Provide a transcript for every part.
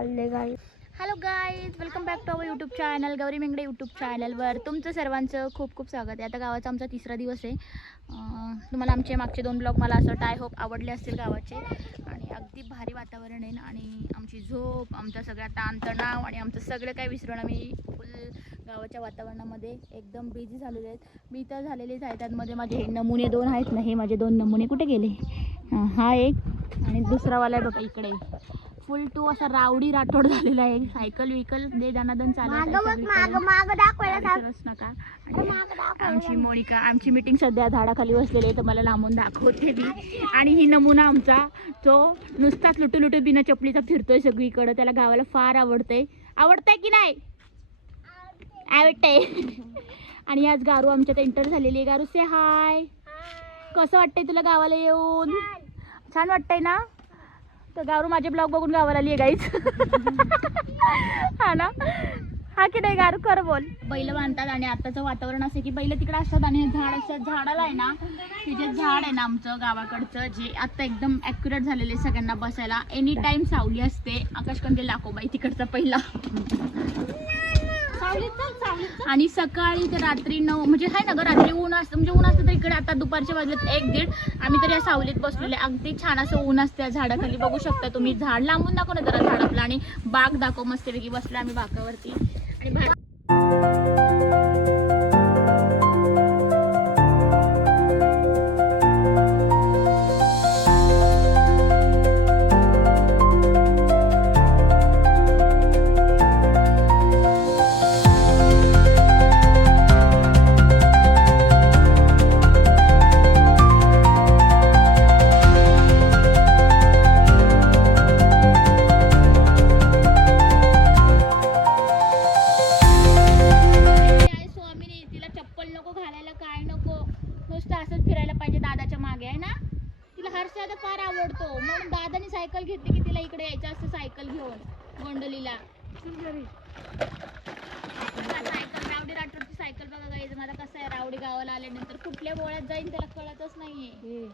Hello guys, welcome back to our YouTube channel Gauri Mengade YouTube चॅनलवर तुमचं सर्वांचं खूप खूप स्वागत आहे. आता गावाचा आमचा तिसरा दिवस आहे. तुम्हाला आमचे मागचे 2 ब्लॉग मला असं वाटतं आय होप आवडले असतील गावाचे. आणि अगदी भारी वातावरण आहे आणि आमची झोप, आमचा सगळा ताणतणाव आणि आमचं सगळं काही विसरून आम्ही फुल गावाच्या वातावरणामध्ये एकदम बिझी झालेले आहेत. मी तर झालेलेच आहे. त्यामध्ये माझे हे नमुने 2 आहेत ना, हे माझे 2 नमुने कुठे गेले? हा एक आणि दुसरावाला आहे बघा इकडे. फुल टू असा रावडी राठोड झालेला आहे. सायकल विकल दे दनादन चालत नका. आमची मोनिका, आमची मीटिंग सध्या झाडाखाली बसलेली आहे तर मला लांबून दाखवते मी. आणि ही नमुना आमचा जो नुसताच लुटू लुटू बिना चपलीचा फिरतोय सगळीकडे. त्याला गावाला फार आवडतंय की नाही? आवडतंय. आणि आज गारू आमच्यात एंटर झालेली आहे. गारू से हाय. कसं वाटतंय तुला गावाला येऊन? छान वाटतंय ना? तर गारू माझे ब्लॉग बघून गावाला आली आहे गाईज. हा ना, हा की नाही गारू? खरं बोल. बैल बांधतात आणि आताचं वातावरण असं की बैल तिकडे असतात आणि झाड असतात. झाडाला आहे ना, हे जे झाड आहे ना आमचं गावाकडचं, जे आता एकदम ॲक्युरेट झालेले सगळ्यांना बसायला. एनी टाइम सावली असते. आकाशकंदील लाखोबाई तिकडचा पहिला. आणि सकाळी ते रात्री 9 म्हणजे आहे ना ग, रात्री ऊन असतं. म्हणजे ऊन असतं तर इकडे आता दुपारच्या वाजलेत 1-1:30 आम्ही तर या सावलीत बसलेले. अगदी छान असं ऊन असतं झाडाखाली. बघू शकता तुम्ही. झाड लांबून दाखव ना जरा झाड आपलं. आणि बाग दाखव मस्तपैकी. बसले आम्ही बाकावरती आणि सायकल घेतली की तिला इकडे यायचं असतं सायकल घेऊन गोंडलीला. सायकल रावडी राठोडची सायकल बघा गाईज. माझा कसं आहे, रावडी गावाला आल्यानंतर कुठल्या बोळ्यात जाईन त्याला कळतच नाहीये.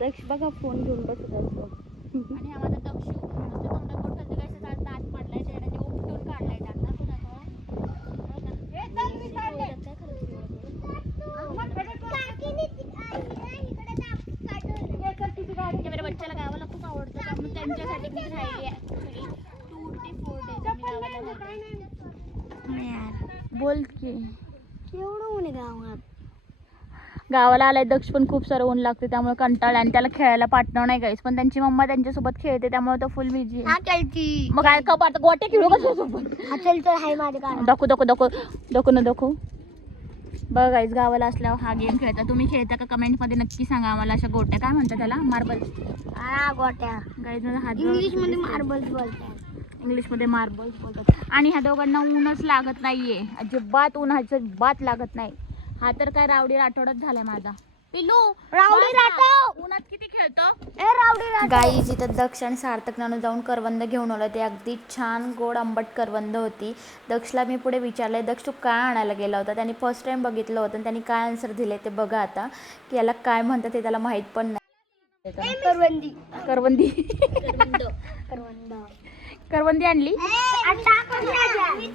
दक्ष बघा फोन घेऊन बसत असतो. आणि हा माझा दक्ष तोंडा मोठा जगायचं दात पडलाय त्याने उपटून काढलाय दात मेरे बच्चाला गावाला खूप आवडतं त्यामुळे त्यांच्यासाठी मी राहिली ॲक्च्युली 2 ते 4 days आम्ही गावाला यार. बोल की एवढं ऊन आहे गावात. गावाला आलाय दक्ष पण खूप सारं ऊन लागते त्यामुळे कंटाळा. आणि त्याला खेळायला पार्टनर नाही गाईस, पण त्यांची मम्मा त्यांच्यासोबत खेळते त्यामुळे तो फुल बिझी आहे. मग काय कप आता गोटे खेळू का दाखव बघ गाईस. गावाला असल्यावर हा गेम खेळता. तुम्ही खेळता का? कमेंट मध्ये नक्की सांगा आम्हाला. अशा गोट्या काय म्हणतात त्याला? मार्बल. गोट्या गाईस. इंग्लिशमध्ये मार्बल्स बोलतात. इंग्लिशमध्ये मार्बल्स बोलतात. आणि ह्या दोघांना ऊनच लागत नाहीये अजिबात. उन्हाचं बात लागत नाही. हा तर काय रावडी राठोडच झालाय माझा. पिल्लू रावडी राठोड उन्हात किती खेळतो रावडी राठोड. गाईज इथं दक्ष आणि सार्थक नानू जाऊन करवंद घेऊन आलं. ते अगदी छान गोड आंबट करवंद होती. दक्षला मी पुढे विचारलंय, दक्ष तू काय आणायला गेला होता? त्यांनी फर्स्ट टाइम बघितलं होतं आणि त्यांनी काय आन्सर दिले ते बघा आता. की याला काय म्हणतात ते त्याला माहित पण नाही. करवंदी करवंदी आणली.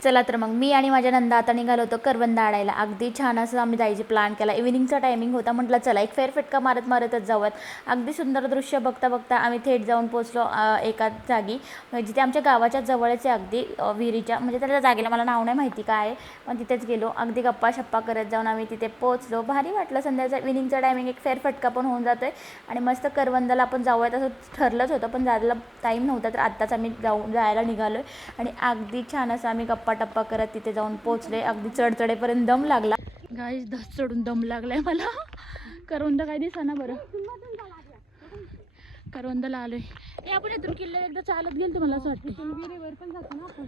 चला तर मग मी आणि माझ्या नंदा आता निघालो होतो करवंद आणायला. अगदी छान असं आम्ही जायचे प्लॅन केला. इव्हिनिंगचा टायमिंग होता. म्हटलं चला एक फेरफटका मारतच जाऊयात. अगदी सुंदर दृश्य बघता बघता आम्ही थेट जाऊन पोचलो एका जागी जिथे आमच्या गावाच्या जवळच आहे. अगदी विहिरीच्या म्हणजे त्या जागेला मला नाव नाही माहिती काय आहे, पण तिथेच गेलो. अगदी गप्पा शप्पा करत जाऊन आम्ही तिथे पोचलो. भारी वाटलं. संध्याचा इव्हिनिंगचा टायमिंग एक फेरफटका पण होऊन जातोय आणि मस्त करवंदाला आपण जाऊयात असं ठरलंच होतं, पण जायला टाईम नव्हता तर आत्ताच आम्ही जायला निघालो. आणि अगदी छान असं आम्ही गप्पा टप्पा करत तिथे जाऊन पोचले. अगदी चढचढेपर्यंत दम लागला गाईस. धस चढून दम लागलाय मला. करवंद काय दिसा ना बरं. करवंदला आलोय. हे आपण इथून किल्ले एकदा चालत गेल तर मला असं वाटतं विहिरीवर पण जातो ना आपण.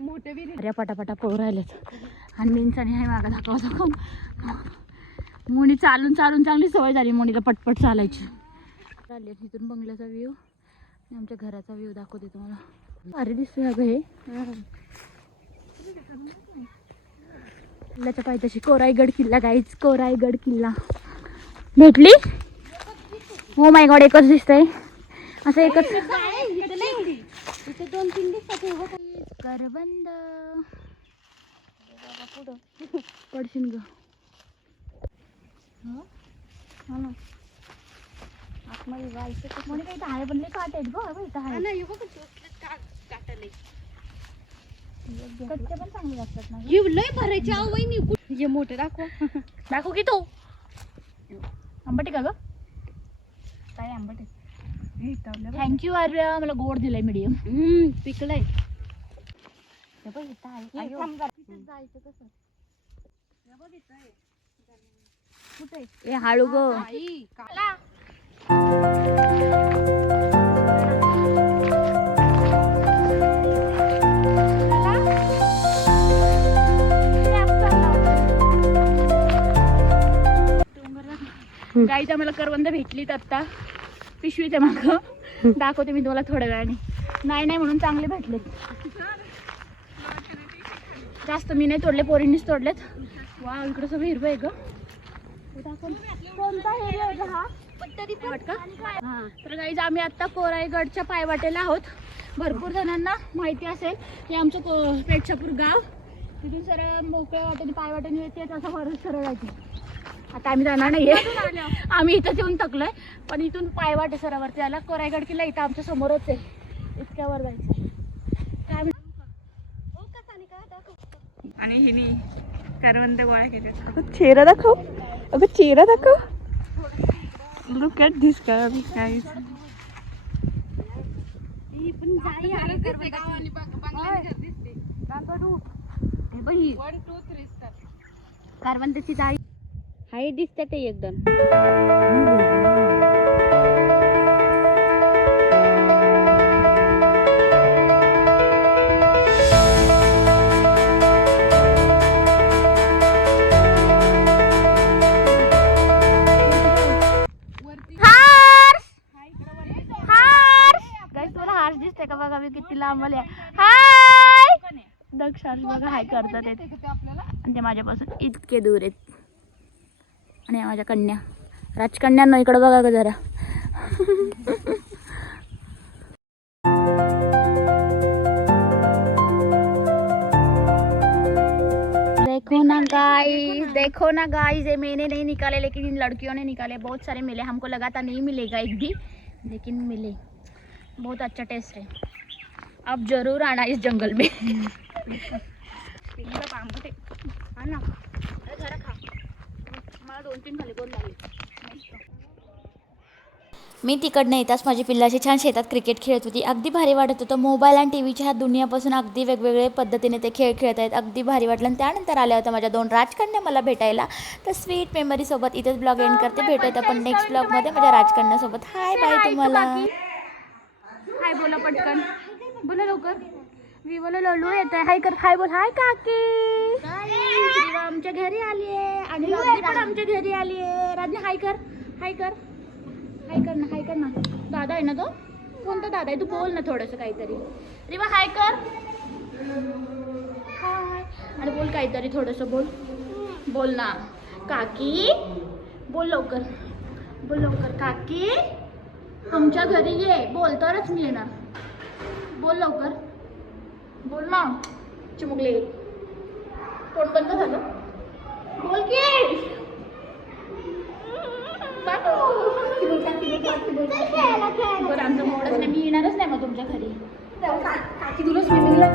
मोठे विहिरी अरे पटापटा पोहू राहिलेत. आणि मिनसाने आहे मागा दाखवतो. मोनी चालून चालून चांगली सवय झाली मोनीला पटपट चालायची. चालले तिथून बंगल्याचा व्ह्यू, आमच्या घराचा व्ह्यू दाखवते तुम्हाला. अरे दिसतोय अगं हे किल्ल्याच्या पायथ्याशी कोराईगड किल्ला गाईच. कोराईगड किल्ला भेटली. हो माय गॉड, एकच दिसतंय असं एकच. दोन-तीन दिवसात करवंद पडशील ग. आतमध्ये जायचं म्हणे काही आहे पण लई काट आहेत ग इथं आहे. नाही बघ काटले कच्चे पण चांगले असतात ना. लय भरायची आवईनी जे मोठे दाखवा. दाखव की तू. आंबट आहे का ग? काय आंबट आहे? थँक्यू आर्या, मला गोड दिलंय मीडियम. पिकलंय. जायचं कसं? कुठे? ए हाळू ग. गाईच आम्हाला करवंद भेटलीत आता पिशवीच्या माग. दाखवते मी तुम्हाला थोड्या वेळाने. नाही म्हणून चांगले भेटले. जास्त मी नाही तोडले, पोरींनीच तोडलेत. वा इकडं सगळं हिरवं आहे ग. कोणता एरिया हा? हा. तर गाईज आम्ही आता कोराईगडच्या पायवाटेला आहोत. भरपूर जणांना माहिती असेल की आमचं पेठशापूर गाव तिथून सरळ मोकळ्या वाटेने पायवाटेने येते, असं वर सरळ जायचं. आता आम्ही जाणार नाहीये, आम्ही इथंच येऊन थकलोय. पण इथून पायवाटे सरावरती आला कोराईगड किल्ला इथं आमच्या समोरच आहे. इतक्यावर जायचं. आणि हिने करवंद गोळा केले. चेहरा दाखव, अगं चेहरा दाखव. Look at this guys. करवंदाची जाळी हाय दिसते ते एकदम. हार्स दिसते का बघा, मी किती लांब आले. हाय दक्ष बघा हाय करतात आणि ते माझ्यापासून इतके दूर आहेत. आणि माझ्या कन्या राजकन्यांना इकडं बघा का जरा. देखो ना गाइस, ये मैंने नहीं निकाले लेकिन इन लड़कियों ने निकाले. बहुत सारे मिले, हमको लगा था नहीं मिलेगा एक भी, लेकिन मिले. बहुत अच्छा टेस्ट है. आप जरूर आना इस जंगल में. मी तिकडनं येताच माझी पिल्लाशी छान शेतात क्रिकेट खेळत होती. अगदी भारी वाटत होतं. मोबाईल आणि टी व्हीच्या ह्या दुनियापासून अगदी वेगवेगळे पद्धतीने ते खेळ खेळत आहेत. अगदी भारी वाटलं. आणि त्यानंतर आल्या होत्या माझ्या 2 राजकन्या मला भेटायला. तर स्वीट मेमरीसोबत इथेच ब्लॉग एंड करते. भेटूयात आपण नेक्स्ट ब्लॉगमध्ये माझ्या राजकन्यासोबत. हाय बाय तुम्हाला. हाय बोला पटकन, बोला लवकर. मी बोला लोलू येत आहे. हाय कर, हाय बोल. हाय काकी. रिवा आमच्या घरी आली आहे आणि राजनी पण आमच्या घरी आली आहे. राजनी हाय कर, हाय कर, हाय कर ना, हाय कर ना. दादा आहे ना तो? कोणता दादा आहे? तू बोल ना थोडंसं काहीतरी. रिवा हाय कर, हाय. आणि बोल काहीतरी थोडंसं बोल. बोल ना काकी. बोल लवकर, बोल लवकर. काकी आमच्या घरी ये. बोल तरच मी येणार. बोल लवकर, बोल ना. चिमुकले तोंड बंद झालं. बोल की. बरं आमचं मोडच नाही, मी येणारच नाही मग तुमच्या घरी. तुला स्विमिंगला